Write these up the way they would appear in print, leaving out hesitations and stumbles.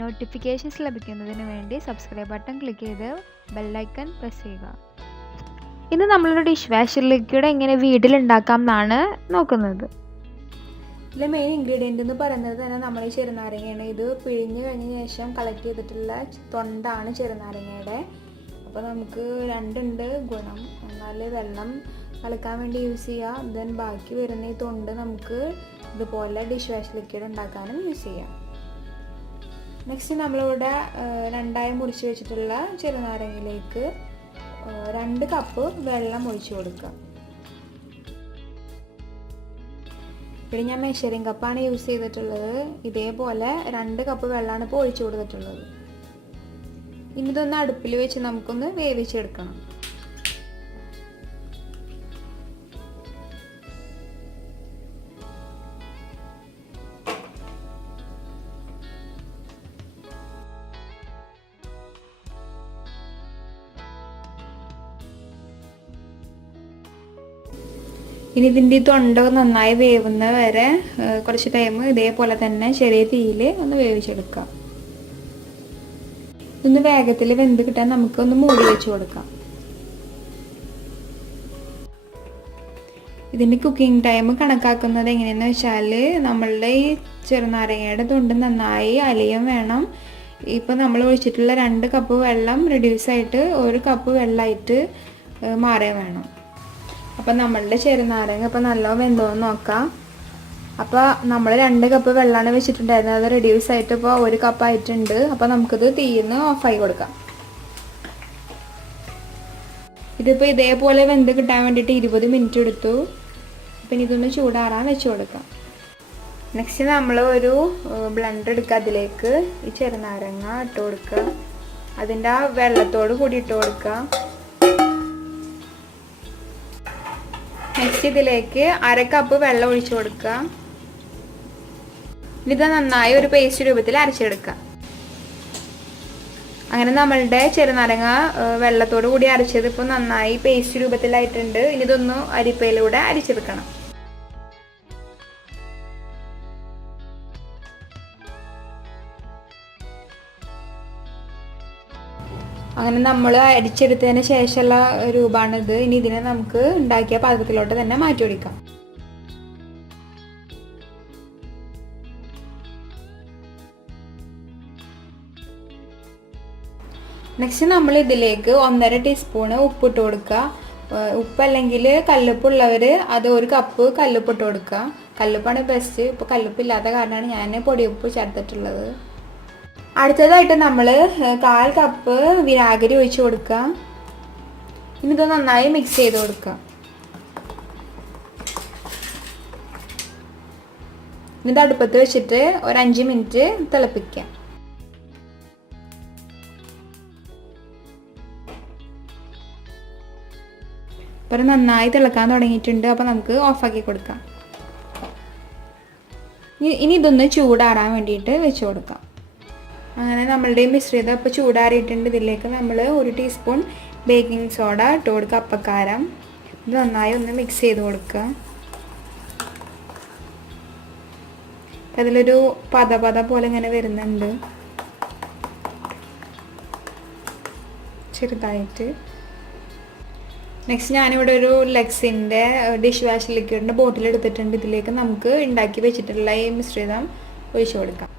Notifications ലഭിക്കുന്നതിന് വേണ്ടി subscribe button click ചെയ്ത് ബെല്ലൈക്കൺ പ്രസ് ചെയ്യുക. ഇന്ന് നമ്മളൊരു ഡിഷ് വാഷർ ലിക്വിഡ് എങ്ങനെ വീട്ടിലുണ്ടാക്കാം എന്നാണ് നോക്കുന്നത്. ഇതിലെ മെയിൻ ഇൻഗ്രീഡിയൻ്റ് എന്ന് പറയുന്നത് തന്നെ നമ്മൾ ഈ ചെറുനാരങ്ങയാണ്. ഇത് പിഴിഞ്ഞ് കഴിഞ്ഞ ശേഷം കളക്ട് ചെയ്തിട്ടുള്ള തൊണ്ടാണ് ചെറുനാരങ്ങയുടെ. അപ്പോൾ നമുക്ക് രണ്ടുണ്ട് ഗുണം. എന്നാൽ വെള്ളം കലക്കാൻ വേണ്ടി യൂസ് ചെയ്യുക, ദെൻ ബാക്കി വരുന്ന ഈ തൊണ്ട് നമുക്ക് ഇതുപോലെ ഡിഷ് വാഷ് ലിക്വിഡ് ഉണ്ടാക്കാനും യൂസ് ചെയ്യാം. നെക്സ്റ്റ് നമ്മളിവിടെ രണ്ടായി മുറിച്ച് വെച്ചിട്ടുള്ള ചെറുനാരങ്ങയിലേക്ക് 2 കപ്പ് വെള്ളം ഒഴിച്ചു കൊടുക്കുക. ഇവിടെ ഞാൻ മെഷറിംഗ് കപ്പാണ് യൂസ് ചെയ്തിട്ടുള്ളത്. ഇതേപോലെ 2 കപ്പ് വെള്ളമാണ് ഇപ്പോൾ ഒഴിച്ചു കൊടുത്തിട്ടുള്ളത്. ഇനി ഇതൊന്ന് അടുപ്പിൽ വെച്ച് നമുക്കൊന്ന് വേവിച്ചെടുക്കണം. ഇനി ഇതിൻ്റെ തൊണ്ട നന്നായി വേവുന്ന വരെ കുറച്ച് ടൈം ഇതേപോലെ തന്നെ ചെറിയ തീയിൽ ഒന്ന് വേവിച്ചെടുക്കാം. ഇതൊന്ന് വേഗത്തിൽ വെന്ത് കിട്ടാൻ നമുക്കൊന്ന് മൂടി വെച്ച് കൊടുക്കാം. ഇതിൻ്റെ കുക്കിംഗ് ടൈം കണക്കാക്കുന്നത് എങ്ങനെയെന്ന് വെച്ചാൽ നമ്മളുടെ ഈ ചെറുനാരങ്ങയുടെ തൊണ്ട് നന്നായി അലിയും വേണം. ഇപ്പോൾ നമ്മൾ ഒഴിച്ചിട്ടുള്ള 2 കപ്പ് വെള്ളം റിഡ്യൂസായിട്ട് 1 കപ്പ് വെള്ളമായിട്ട് മാറുക വേണം. അപ്പം നമ്മളുടെ ചെറുനാരങ്ങ ഇപ്പോൾ നല്ലോണം വെന്തോന്ന് നോക്കാം. അപ്പോൾ നമ്മൾ 2 കപ്പ് വെള്ളമാണ് വെച്ചിട്ടുണ്ടായിരുന്നത്, അത് റിഡ്യൂസ് ആയിട്ട് ഇപ്പോൾ 1 കപ്പ് ആയിട്ടുണ്ട്. അപ്പോൾ നമുക്കിത് തീയിന്ന് ഓഫായി കൊടുക്കാം. ഇതിപ്പോൾ ഇതേപോലെ വെന്ത് കിട്ടാൻ വേണ്ടിയിട്ട് 20 മിനിറ്റ് എടുത്തു. പിന്നെ ഇതൊന്ന് ചൂടാറാൻ വെച്ച് കൊടുക്കാം. നെക്സ്റ്റ് നമ്മൾ ഒരു ബ്ലെൻഡർ എടുക്കുക, അതിലേക്ക് ഈ ചെറുനാരങ്ങ ഇട്ട് കൊടുക്കുക, അതിൻ്റെ ആ വെള്ളത്തോട് കൂടി ഇട്ട് കൊടുക്കുക. നെക്സ്റ്റ് ഇതിലേക്ക് 1/2 കപ്പ് വെള്ളം ഒഴിച്ചു കൊടുക്കുക. ഇത് നന്നായി ഒരു പേസ്റ്റ് രൂപത്തിൽ അരച്ചെടുക്കുക. അങ്ങനെ നമ്മളുടെ ചെറുനാരങ്ങ വെള്ളത്തോട് കൂടി അരച്ചത് ഇപ്പോൾ നന്നായി പേസ്റ്റ് രൂപത്തിലായിട്ടുണ്ട്. ഇനി ഇതൊന്ന് അരിപ്പയിലൂടെ അരിച്ചെടുക്കണം. അങ്ങനെ നമ്മൾ അരിച്ചെടുത്തതിന് ശേഷമുള്ള രൂപമാണിത്. ഇനി ഇതിനെ നമുക്ക് ഉണ്ടാക്കിയ പാത്രത്തിലോട്ട് തന്നെ മാറ്റി ഒഴിക്കാം. നെക്സ്റ്റ് നമ്മൾ ഇതിലേക്ക് 1.5 ടീസ്പൂണ് ഉപ്പിട്ട് കൊടുക്കുക. ഉപ്പല്ലെങ്കിൽ കല്ലുപ്പുള്ളവർ അത് 1 കപ്പ് കല്ലുപ്പിട്ട് കൊടുക്കുക. കല്ലുപ്പാണ് ബെസ്റ്റ്. ഇപ്പോൾ കല്ലുപ്പില്ലാത്ത കാരണമാണ് ഞാൻ പൊടിയുപ്പ് ചേർത്തിട്ടുള്ളത്. അടുത്തതായിട്ട് നമ്മൾ 1/4 കപ്പ് വിനാഗിരി ഒഴിച്ച് കൊടുക്കുക. ഇനി ഇത് നന്നായി മിക്സ് ചെയ്ത് കൊടുക്കുക. ഇത് അടുപ്പത്ത് വെച്ചിട്ട് ഒരു 5 മിനിറ്റ് തിളപ്പിക്കുക. ഇപ്പോൾ നന്നായി തിളക്കാൻ തുടങ്ങിയിട്ടുണ്ട്. അപ്പോൾ നമുക്ക് ഓഫാക്കി കൊടുക്കാം. ഇനി ഇതൊന്ന് ചൂടാറാൻ വേണ്ടിയിട്ട് വെച്ച് കൊടുക്കാം. അങ്ങനെ നമ്മളുടെ മിശ്രിതം ഇപ്പോൾ ചൂടാറിയിട്ടുണ്ട്. ഇതിലേക്ക് നമ്മൾ 1 ടീസ്പൂൺ ബേക്കിംഗ് സോഡ ഇട്ട് കൊടുക്കുക, അപ്പക്കാരം. ഇത് നന്നായി ഒന്ന് മിക്സ് ചെയ്ത് കൊടുക്കുക. അതിലൊരു പത പോലെ ഇങ്ങനെ വരുന്നുണ്ട് ചെറുതായിട്ട്. നെക്സ്റ്റ് ഞാനിവിടെ ഒരു ലെക്സിൻ്റെ ഡിഷ് വാഷ് ലിക്വിഡിൻ്റെ ബോട്ടിൽ എടുത്തിട്ടുണ്ട്. ഇതിലേക്ക് നമുക്ക് ഉണ്ടാക്കി വെച്ചിട്ടുള്ള ഈ മിശ്രിതം ഒഴിച്ചു കൊടുക്കാം.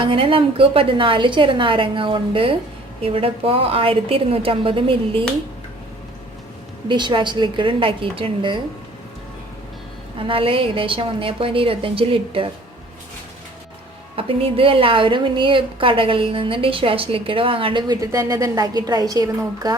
അങ്ങനെ നമുക്ക് 14 ചെറുനാരങ്ങ കൊണ്ട് ഇവിടെ ഇപ്പോൾ 1250 മില്ലി ഡിഷ് വാഷ് ലിക്വിഡ് ഉണ്ടാക്കിയിട്ടുണ്ട്. എന്നാൽ ഏകദേശം 1.25 ലിറ്റർ. അപ്പം ഇനി ഇത് എല്ലാവരും ഇനി കടകളിൽ നിന്ന് ഡിഷ് വാഷ് ലിക്വിഡ് വാങ്ങാണ്ട് വീട്ടിൽ തന്നെ ഇത് ഉണ്ടാക്കി ട്രൈ ചെയ്ത് നോക്കുക.